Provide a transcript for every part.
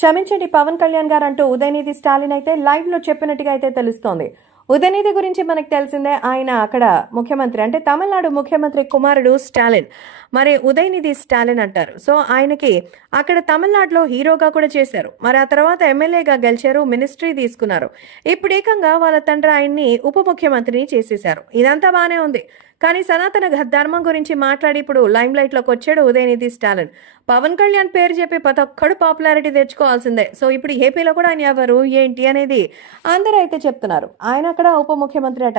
క్షమించండి పవన్ కళ్యాణ్ గారు అంటూ ఉదయనిధి స్టాలిన్ అయితే లైవ్లో చెప్పినట్టుగా అయితే తెలుస్తోంది. ఉదయనిధి గురించి మనకు తెలిసిందే ఆయన అక్కడ ముఖ్యమంత్రి అంటే తమిళనాడు ముఖ్యమంత్రి కుమారుడు స్టాలిన్. మరి ఉదయనిధి స్టాలిన్ అంటారు. సో ఆయనకి అక్కడ తమిళనాడులో హీరోగా కూడా చేశారు. మరి ఆ తర్వాత ఎమ్మెల్యేగా గెలిచారు మినిస్ట్రీ తీసుకున్నారు. ఇప్పుడు ఏకంగా వాళ్ళ తండ్రి ఆయన్ని ఉప ముఖ్యమంత్రిని చేసేశారు. ఇదంతా బాగానే ఉంది. కానీ సనాతన గ- ధర్మం గురించి మాట్లాడి ఇప్పుడు లైమ్ లైట్లోకి వచ్చాడు ఉదయనిధి స్టాలిన్. పవన్ కళ్యాణ్ పేరు చెప్పి ప్రతి ఒక్కడు పాపులారిటీ తెచ్చుకోవాల్సిందే. సో ఇప్పుడు ఏపీలో కూడా ఆయన ఎవరు ఏంటి అనేది అందరూ అయితే చెప్తున్నారు. ఆయన అక్కడ ఉప ముఖ్యమంత్రి అట.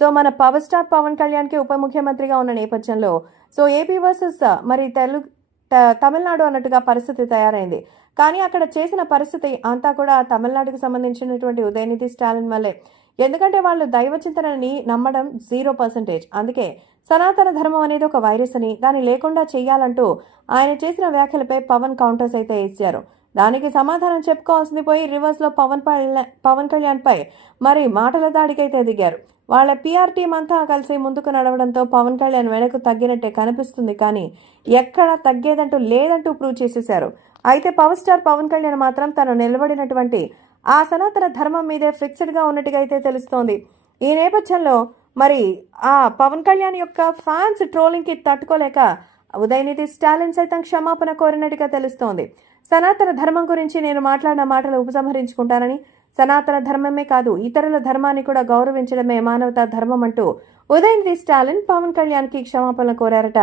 సో మన పవర్ స్టార్ పవన్ కళ్యాణ్కి ఉప ముఖ్యమంత్రిగా ఉన్న నేపథ్యంలో సో ఏపీ వర్సెస్ మరి తెలుగు తమిళనాడు అన్నట్టుగా పరిస్థితి తయారైంది. కానీ అక్కడ చేసిన పరిస్థితి అంతా కూడా తమిళనాడుకు సంబంధించినటువంటి ఉదయనిధి స్టాలిన్ వల్లే. ఎందుకంటే వాళ్ళు దైవ చింతనని నమ్మడం జీరో పర్సెంటేజ్. అందుకే సనాతన ధర్మం అనేది ఒక వైరస్ అని దాన్ని లేకుండా చేయాలంటూ ఆయన చేసిన వ్యాఖ్యలపై పవన్ కౌంటర్స్ అయితే ఇచ్చారు దానికి సమాధానం చెప్పుకోవాల్సింది పోయి రివర్స్లో పవన్ పవన్ కళ్యాణ్ పై మరి మాటల దాడికైతే దిగారు. వాళ్ళ పిఆర్ టీం అంతా కలిసి ముందుకు నడవడంతో పవన్ కళ్యాణ్ వెనక్కు తగ్గినట్టే కనిపిస్తుంది కానీ ఎక్కడ తగ్గేదంటూ లేదంటూ ప్రూవ్ చేసేశారు. అయితే పవర్ స్టార్ పవన్ కళ్యాణ్ మాత్రం తను నిలబడినటువంటి ఆ సనాతన ధర్మం మీదే ఫిక్స్డ్గా ఉన్నట్టుగా అయితే తెలుస్తోంది. ఈ నేపథ్యంలో మరి ఆ పవన్ కళ్యాణ్ యొక్క ఫ్యాన్స్ ట్రోలింగ్కి తట్టుకోలేక ఉదయనిధి స్టాలిన్ సైతం క్షమాపణ కోరినట్టుగా తెలుస్తోంది. సనాతన ధర్మం గురించి నేను మాట్లాడిన మాటలు ఉపసంహరించుకుంటానని సనాతన ధర్మమే కాదు ఇతరుల ధర్మాన్ని కూడా గౌరవించడమే మానవతా ధర్మం అంటూ ఉదయనిధి స్టాలిన్ పవన్ కళ్యాణ్కి క్షమాపణ కోరారట.